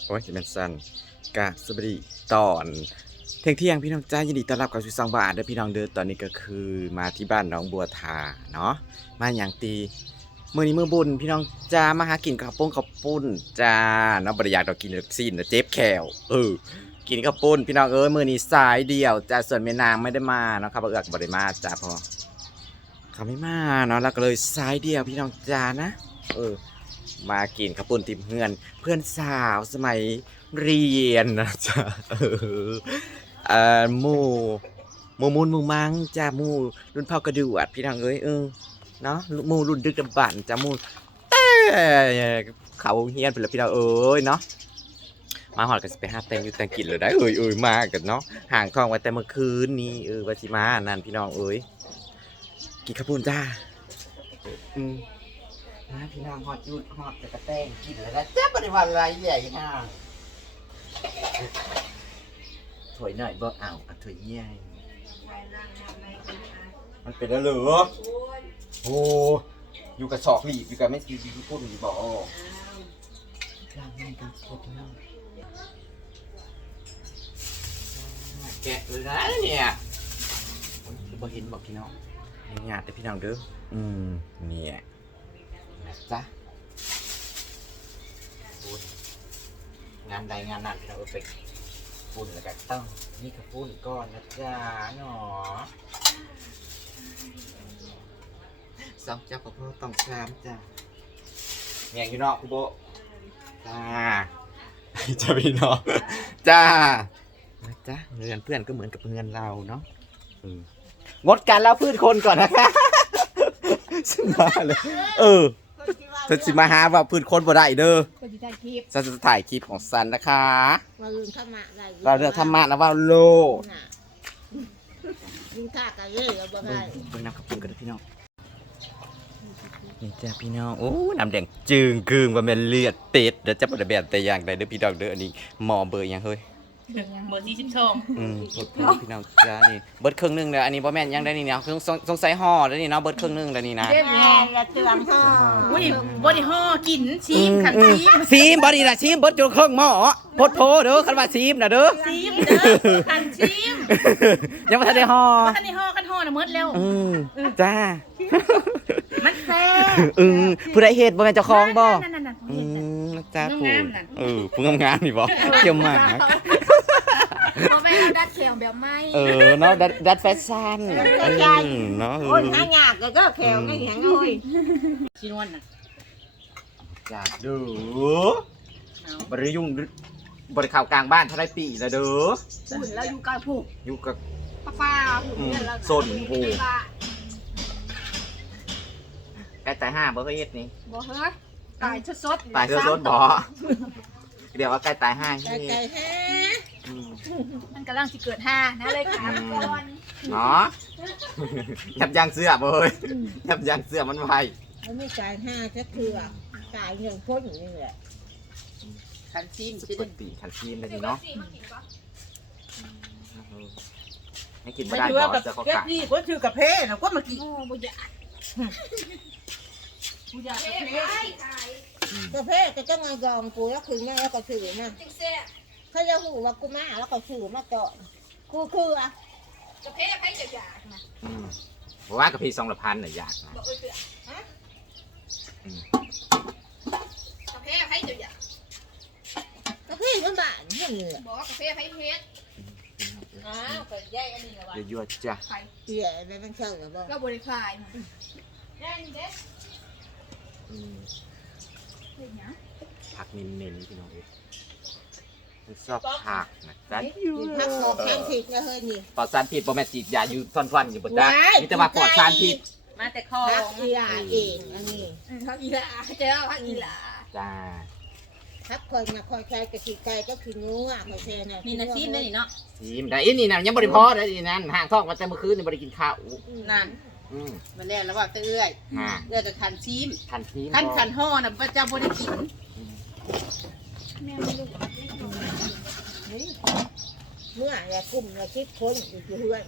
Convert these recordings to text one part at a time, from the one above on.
โอ้ยจะเป็นสั้นกะสวัสดีตอนเที่ยงพี่น้องจ้ายินดีต้อนรับกับชูซองบาทเด้อพี่น้องเด้อตอนนี้ก็คือมาที่บ้านน้องบัวทาเนาะมาอย่างตีมื้อนี้มื้อบุญพี่น้องจ้ามาหากินข้าวปุ้นจ้าเนาะบ่ได้อยากดอกกินซีนเจ็บแขวกินข้าวปุ้นพี่น้องมื้อนี้สายเดียวจ้าส่วนแม่นางไม่ได้มาเนาะครับบ่ได้มาจ้าเพราะเขาไม่มาเนาะแล้วก็เลยสายเดียวพี่น้องจ้านะมากินข้าวปุ้นติมเพื่อนสาวสมัยเรียนนะจ๊ะหมู่มูลหมู่มังจ้าหมู่รุ่นเผากระดูดพี่น้องเนาะหมู่รุ่นดึกดำบรรพ์จ้าหมู่เขาเฮียนไปแล้วพี่น้องเนาะมาหอดกันไปหาแตงอยู่แตงกินเลยได้มากันเนาะห่างทองไว้แต่เมื่อคืนนี้วาชิมานั่นพี่น้องกินข้าวปุ้นจ้ามาพี่น้องหอดยุดหอดแต่กระแตงกินแล้วนะจ้าปฏิวัติอะไรใหญ่ฮะถอยหน่อยบ่เอาถอยใหญ่มันเป็นแล้วเหรอโอ้อยู่กับศอกหลีบอยู่กับไม่ซีอยู่พูดอยู่บ่ร่างมันกันสดมากแกะเลยนะเนี่ยบ่เห็นบอกพี่น้องงานแต่พี่น้องเด้อเนี่ยจ้ะงานใดงานนั้นเราไปปุ้นแล้วก็ต้องนี่ก็ปุ้นก้อนนะจ๊ะเนาะสองเจ้าพ่อต้องชามจ้ะแง่อยู่นอกคุณโบจ้าจะพี่น้องจ้านะจ๊ะเงินเพื่อนก็เหมือนกับเงินเราเนาะงดการเล่าพืชคนก่อนนะคะซึ่งมาเลยฉันสิมาหาว่าพื้นคนบ่ได้เด้อฉันจะถ่ายคลิปของซันนะคะว่าเรื่องธรรมะอะไรเราเรื่องธรรมะนะว่าโลยิ่งท่ากันเลยเอาบ่ได้เป็นน้ำข้าวปุ้นกันพี่น้องนี่จ้าพี่น้องน้ำแดงจึงกึ่งว่าเป็นเลือดเป็ดเดี๋ยวจะบ่ได้แบบแต่อย่างใดเด้อพี่น้องเด้ออันนี้หมอเบอร์ยังเฮ้ยเบอร์42 พี่น้องจ้านี่เบิดครึ่งนึงแล้วอันนี้บ่แม่นยังได้นี่เนาะสงสัยห่อแล้วนี่เนาะเบิดครึ่งนึงแล้วนี่นะแม่ละเตือนห่ออุ้ยบ่ได้ห่อกินชิมคันซีมบ่ดีล่ะชิมเบิดจนครึ่งหม้อโพดโพเด้อคันว่าซีมน่ะเด้อซีมเด้อคันชิมยังบ่ทันได้ห่อบ่ทันได้ห่อกันห่อน่ะหมดแล้วจ้ามันแซ่บผู้ใดเฮ็ดบ่แม่นเจ้าของบ่นั่นจ้าผู้งามๆนี่บ่เกี่ยวหมากพ่อแม่ดัดแขวแบบไม่เนาะดัดแฟชั่นเนาะโอ้ยหายากก็แขวไม่แข็งเลยชินวนน่ะจ้าดูบ่ได้ยุ่งบ่ได้เข้ากลางบ้านเท่าไรปีแล้วเด้อปุ่นแล้วอยู่กับผู้อยู่กับป้าสนผู้ใกล้ตาย5บ่เคยเฮ็ดนี่บ่เฮ้ยตายสดตายสดบ่เดี๋ยวว่าใกล้ตาย5 นี่ใกล้มันกำลังสิเกิด5นะเลยค่ะก่อนเนาะยับยั้งเสื้อบ่เฮ้ยยับยั้งเสื้อมันไวมันไม่จ่าย5จะคือจ่ายเงินพ้นอยู่นี่แหละคันชิมปกติคันชิมได้นี่เนาะให้กินบ่ได้บ่จะขอขายนี่ก็คือกาแฟน่ะก็มากินบ่อยากกาแฟก็จะมายอมกูแล้วคือแม่แล้วก็ถือมาเขาจะหูว่ากูมาแล้วก็ถือมาก่อนกูคือกาแฟใครจะอยากนะเพราะว่ากาแฟ2,000น่ะอยากนะกาแฟใครจะอยากกาแฟมันบ้านนี่บอกกาแฟใครเฮ็ดก็แยกอันนี้ละว่าเยอะๆจ้ะเหี้ยแม่มันเช่าหรือบ่ก็บ่ได้ขายแน่นี่เด้ผักเน้นๆพี่น้องชอบผักนะจ๊ะผักปลอดสารพิษนะเฮ้ยนี่ปลอดสารพิษบ่แม่นฉีดยาอยู่ซ่อนๆอยู่บ่จ้ะมีแต่ว่าปลอดสารพิษมาแต่คอผักอีหลาเองอันนี้ผักอีหลาเจ้าผักอีหลาจ้าผักคนน่ะคอยใช้กะทิไก่ก็คือนัวคอยแซ่น่ะมีน้ำจิ้มได้นี่เนาะจิ้มได้นี่น่ะยังบ่ได้พอได้นี่นั่นห่างท้องมาแต่เมื่อคืนนี่บ่ได้กินข้าวนั่นมันแล่นแล้วว่าเตื้อยกับคันชิมคันห่อน่ะพระเจ้าบ่ได้กินเมื่ออย่ากลุ่มอย่าคิดคนอยู่ที่เพื่อน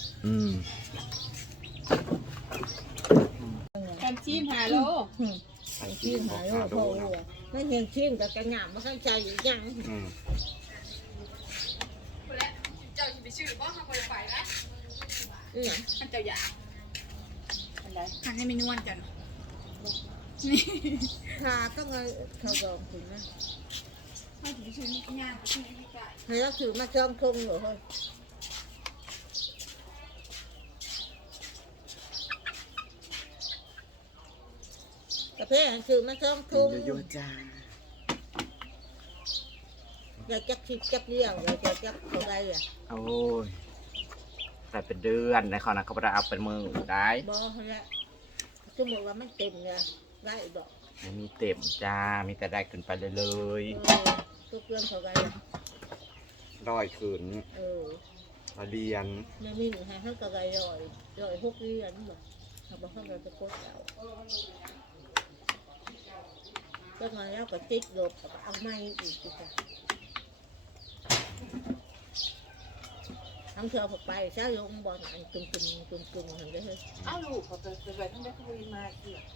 คันชิม5 โลชิมหายโอ้โหไม่เห็นชิมกับกระหน่ำมันก็ใจอยู่ยังเจ้าจะไปชื่อบ้างทำไปไปนะเนี่ยท่านเจ้าอยากอะไรท่านให้ไม่นวลจังพาก็มาเขาบอกถึงนะท่านจะไปชื่อย่างไปชื่อไม่ไก่ให้เราถือมาจอมคงเหรอเฮ้ยกระเพาะถือมาจอมคงเยอะๆจ้าอยากจักคิดจักเลี้ยวอยากจักอะไรอ่ะโอ้ยแต่เป็นเดือนในเขานะเขาจะเอาเป็นมือได้บอแล้วสมมติว่ามันเต็มเลยได้บอกไม่มีเต็มจ้ามีแต่ได้ขึ้นไปเลยทุกเรื่องเขาไรอ่ะร้อยขึ้น มาเรียนไม่มีหนูให้เขากระไรลอย6 เหรียญบอกเขาบอกเขาเราจะกดเอาก็มาแล้วก็ติ๊กลบเอาไม้อีกจ้ะทั้งเธอผมไปเช้าโยงบอลอันกึ่งเห็นได้เลยอ้าวลูกเขาไปไปทั้งแม่ขโมยมาเกี่ยว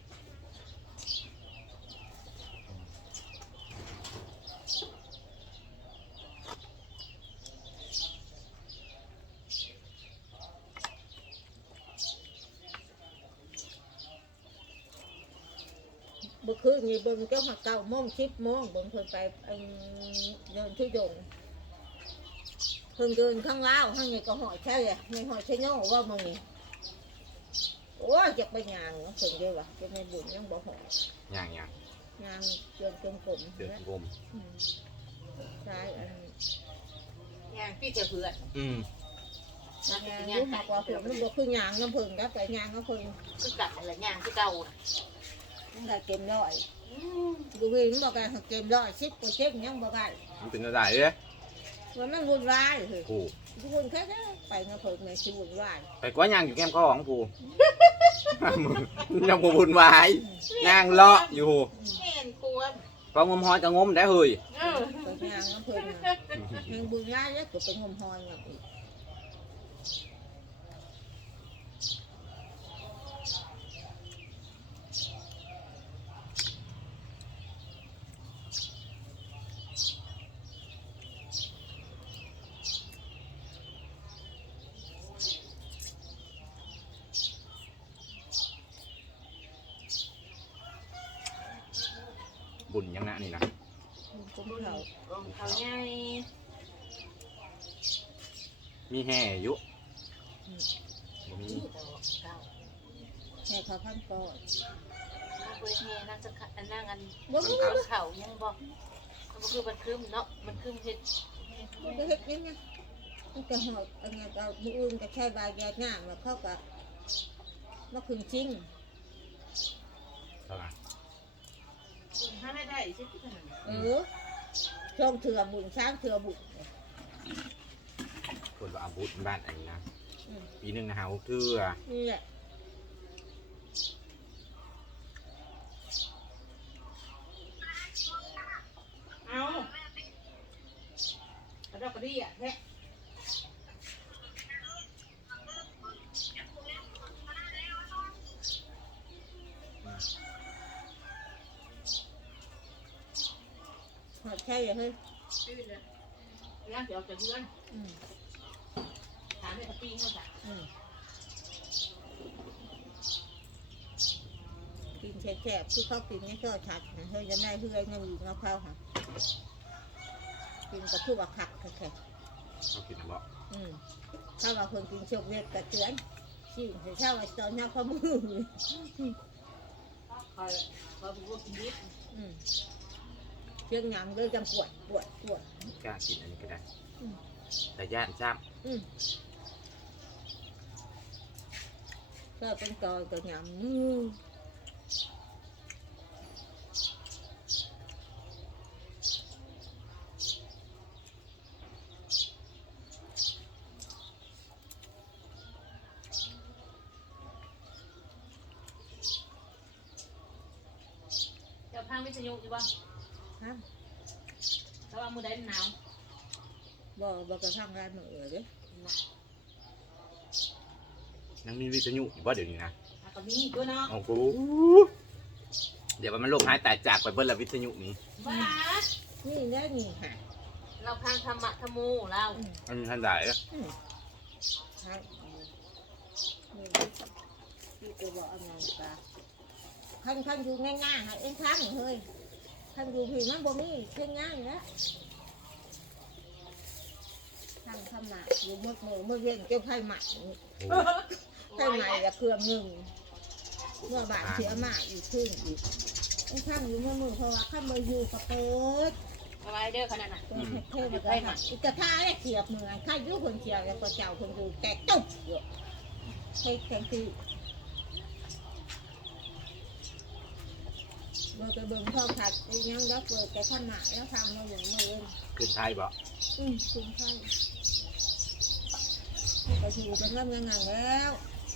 เมื่อคืนมีบนเจ้าหัก9 โมง 10 โมงบนเพิ่นไปเดินทุยงเพิ่นเดินข้างล่างข้างนี้ก็หอยใช่เลยไม่หอยใช่ย่อว่ามึงนี่โอ้ยจะไปยางเนาะเพิ่นเดียวว่ะจะไม่บุญยังบ่หอยอย่างยางเดินกลมๆเดือดกลมใช่อันย่างพี่จะเพื่อนยางรู้มากกว่าเพิ่นมันบ่คือยางน้ำเพิ่นกับแต่ยางน้ำเพิ่นคือกัดอะไรย่างคือเก่ามันได้เต็มร้อยดูเห็นบอกกันเต็มร้อย10 กว่าเจ็บยังบ่ได้มันเป็นอะไรเลยว่ามันวุ่นวายเฮ้ยผู้ทุกคนแค่ไปน้ำเพิ่นในชีวุ่นวายไปกว่ายางอยู่แก้มข้อของผู้ ยังบ่บุญวายยางเลาะอยู่เห็นครัวพองมหอยก็งมได้เฮ้ยไปยางน้ำเพิ่นน่ะยังบุญวายแล้วก็เป็นงมหอยอย่างอีกบุญยังนะนี่นะกุ้งเขาเขาใหญ่มีแห่อยู่บ่มีเก่าแค่เขาพันปอดเขาเคยแห่นั่งจะนั่งอันบ่บ่เขายังบอกมันคือมันคืมเนาะมันคืมเห็ดบ่เฮ็ดยังไงมันก็หอดอันนี้ก็มื้ออื่นก็แค่บายแยกงานแล้วเขาก็มาขึ้นจริงเท่าไหร่ถ้าไม่ได้ใช่ไหมช่องเถื่อบุญช้างเถื่อบุญคนว่าอาบุญบ้านอันนี้นะปีหนึงนะฮะ6 เทื่อนี่แหละเอากระดอกกระดี่อ่ะแท้หอดใช่เลยเฮ้ยชื่อเลยย่างเดี๋ยวจะเลื่อนอืมถามให้เขาปีนเขาจ้ะอืมกินแฉะๆคือเขากินเนี่ยก็ชัดนะเฮ้ยจะได้เฮ้ยยังอยู่เขาเข้าค่ะกินก็คือว่าขักแค่เขาคิดนะบ่ถ้าว่าคนกินชกเวทกระเตือนชิมถ้าว่าตอนนี้เขามือเขาบอกว่ากินดิบเชียงหยำเลยจังปวดกล้ากินอันนี้ก็ได้อืมแต่ย่านจ้ก็เป็นกอตัวหยำเดี๋ยวพังวิทยุอยู่บ้างฮะเพราะว่ามือได้หนาวบอกกระทั่งร้านมือเด้ำยังมีวิทยุอยู่บ่เดี๋ยวนี้นะก็มีด้วยเนาะโอ้โหเดี๋ยวมันลมหายตายจากไปเบิ้ลละวิทยุนี้บ้านี่ได้นี่ฮะเราพังธรรมะธรรมูเราอันนี้ท่านได้ใช่นี่ที่จะบอกอะไรปะขั้นอยู่ง่ายๆฮะเอ็งครั้งเฮ้ยขั้นอยู่ผีมันบ่มีเช่นง่ายนะขั้นทำหมักอยู่มือเย็นเจ้าไข่หมักไข่ใหม่ละเครื่องหนึ่งเมื่อบาทเสียหมากอีกครึ่งอีกเอ็งครั้งอยู่มือเพราะว่าขั้นมืออยู่กับเปิดอะไรเด้อขนาดนั้นเท่ๆเลยค่ะอีกจะท่าเขียบมือข้ายุคนเขียบแล้วก็เจ้าคนดูแตกตุ๊บอยู่ให้แข็งตีเมื่อไปเบิ่งพ่อผัดยังรักเปิดแต่ข้าหมาแล้วทำมาอย่างมือขึ้นไทยบ่คุณใช่ไปถูเป็นร่ำยังไงแล้ว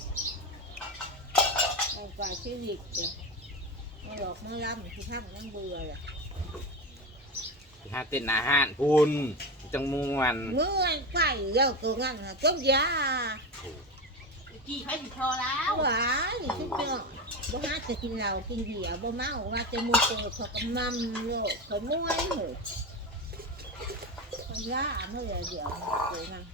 ในฝ่ายชีวิตเนี่ยมาหลอกมาล่ำที่ทำยังเบื่อเลยถ้าเต้นอาหารพุ่นจังมวนเมื่อยไปแล้วตัวงั้นจมยากี่ให้สิพอแล้วหวานทุกเนาะบ่หาจะกินเหล้ากินเบียร์บ่เมาว่าจะมูเปิดเขาก็มั่มโลกเขาม้วนเหรอเขาย่าเมื่อเดี๋ยวเดี๋ยวนะ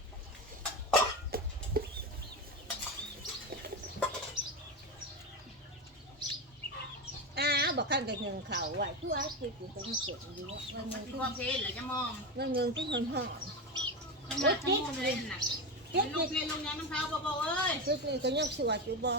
บอกขั้นกับเงินเขาไหวทุกอาทิตย์อยู่ตรงนี้เก็บอยู่เงินมันที่คือความเพลหรือจะมองเงินที่คนห่อธรรมะธรรมูเล่นหนักเก็บลงเพลงลงยังน้ำเขาบ่เอ้ยเก็บนี่ก็ยังสวดอยู่บ่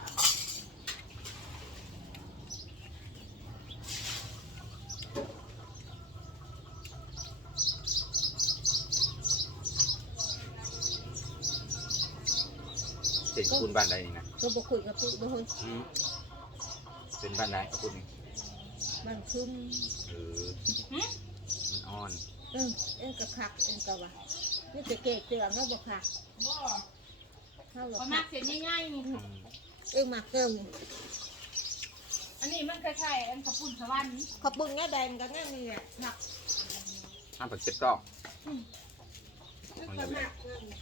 เห็นคุณบ้านใดนี่นะก็บอกคุยกับพี่บ่เฮ้ยเป็นบ้านใดกับคุณนี่มันคึมมันอ่อนเอ็นกะคักเอ็นกะวะนี่จะเกะเตือนเนาะบ่คักบ่เข้าหรอพอมากเสร็จง่ายๆนี่เอ็งมาเกิมอันนี้มันคล้ายๆอันขับปุ่นสวรรค์ขอบคุณแม่แดงกันแน่นี่แหละผักห้ามผัดเจ็บดอกขมักเงิน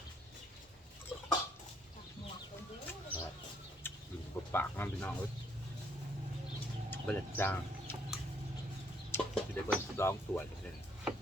อยู่ปากมันพี่น้องเอ้ยเบิดจางจะได้เบิ้ลร้องสวยเลย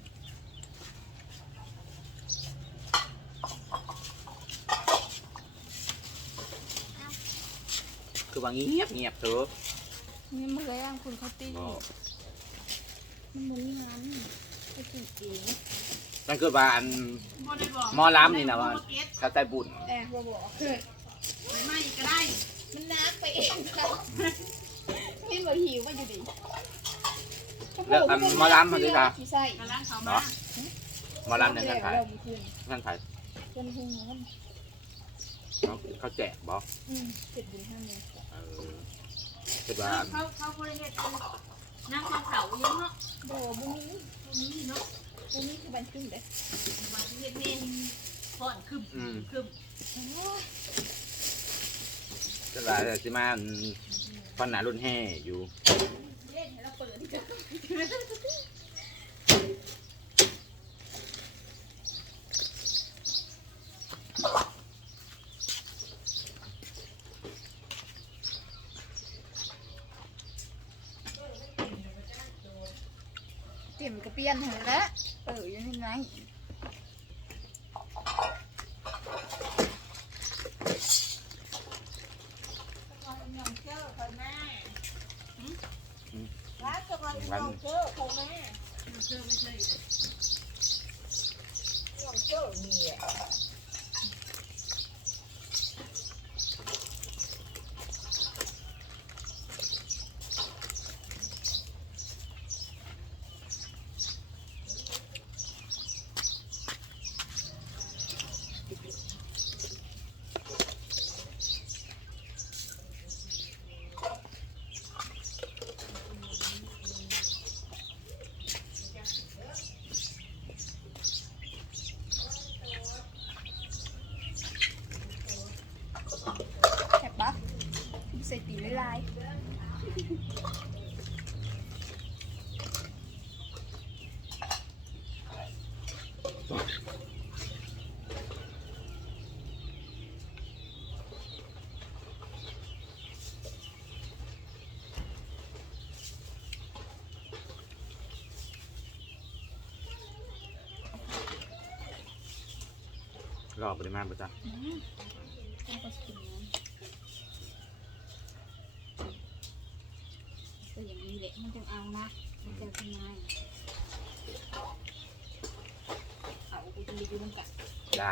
คือว่าเงียบเงียบเถอะนี่มันเลยอ่ะคุณเขาตีบอกมันเหมือนงานไอ้ตีเองนั่นคือว่าอันบ่ได้บอกหมอลำนี่นะว่าเขาใจบุญแต่บ่บอกไปไหม้ก็ได้มันน้ำไปเองค่ะนี่บ่หิวมาอยู่ดิแล้วอันหมอลำมันดีค่ะขี้ใส่กำลังเขามาเนาะหมอลำเนี่ยท่านขายลมคืนท่านขายเป็นหุ่นน้เขาแจกบอกำเจ็ดบุญห้าเมตรคือว่าเขาบริเวณนั่งเขาเขาเยอะเนาะบ่บุญนี้ตรงนี้เนาะบุญนี้คือบันทึกเด้วันที่เฮ็ดเมนผ่อนคึมคึมจะว่าจะมาฟันหนารุ่นแห่อยู่เล่นให้เราเปิดกันเต็มกระเปียนเหรอแล้วอยู่ที่ไหนร้านจะมาลองเจอเขาแม่เชื่อไม่ใช่เลยลองเจอนี่แหละรอปริมาณประจักต้องก็กินนะก็อย่างนี้แหละมันจะเอานะมันจะทำไมเขากูจะอยู่น้ำกันจ้า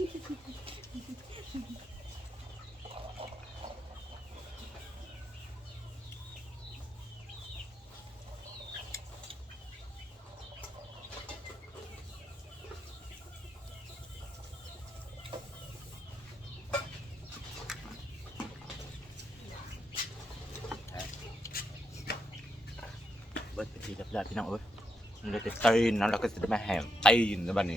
เบิดไปทีเรียบร้อยพี่น้องเอ้ยมันเลยจะตีนแล้วเราก็จะได้มาแหมตีนในบ้านนี้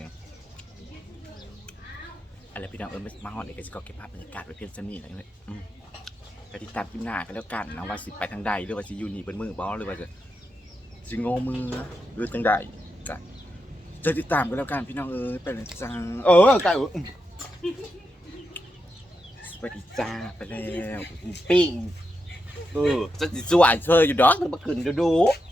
อะไรพี่น้องไม่มาหอดเอกสิกรเก็บภาพบรรยากาศไว้เพียงเท่านี้เลยไปติดตามคลิปหน้ากันแล้วกันนะว่าสิไปทางใดหรือว่าสิอยู่นี่เป็นมือบอหรือว่าสิโง่มือหรือจังใดกันจะติดตามกันแล้วกันพี่น้องเอ้ยไปเลยจ้าไก่สวัสดีจ้าไปแล้วปิ้งจะสวยเธออยู่ดอกเธอมาขึ้นดู